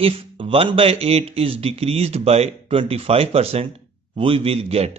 if 1/8 is decreased by 25% we will get۔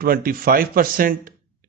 25%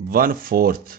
1/4۔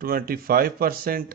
25%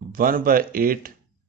1/8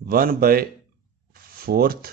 1/4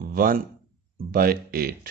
1/8۔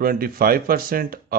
25%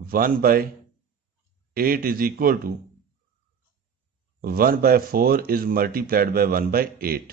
1/8 is equal to 1/4 is multiplied by 1/8۔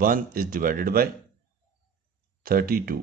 1 is divided by 32۔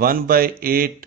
1/8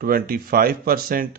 25%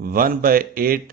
1/8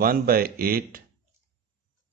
1/8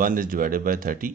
1 is divided by 32۔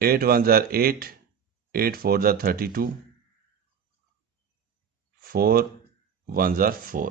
8 1s are 8، 8 4s are 32، 4 1s are 4۔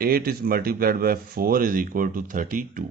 8 is multiplied by 4 is equal to 32۔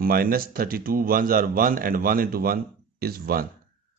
minus 32 1s are 1 and 1 into 1 is 1۔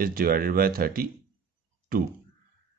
is divided by 32۔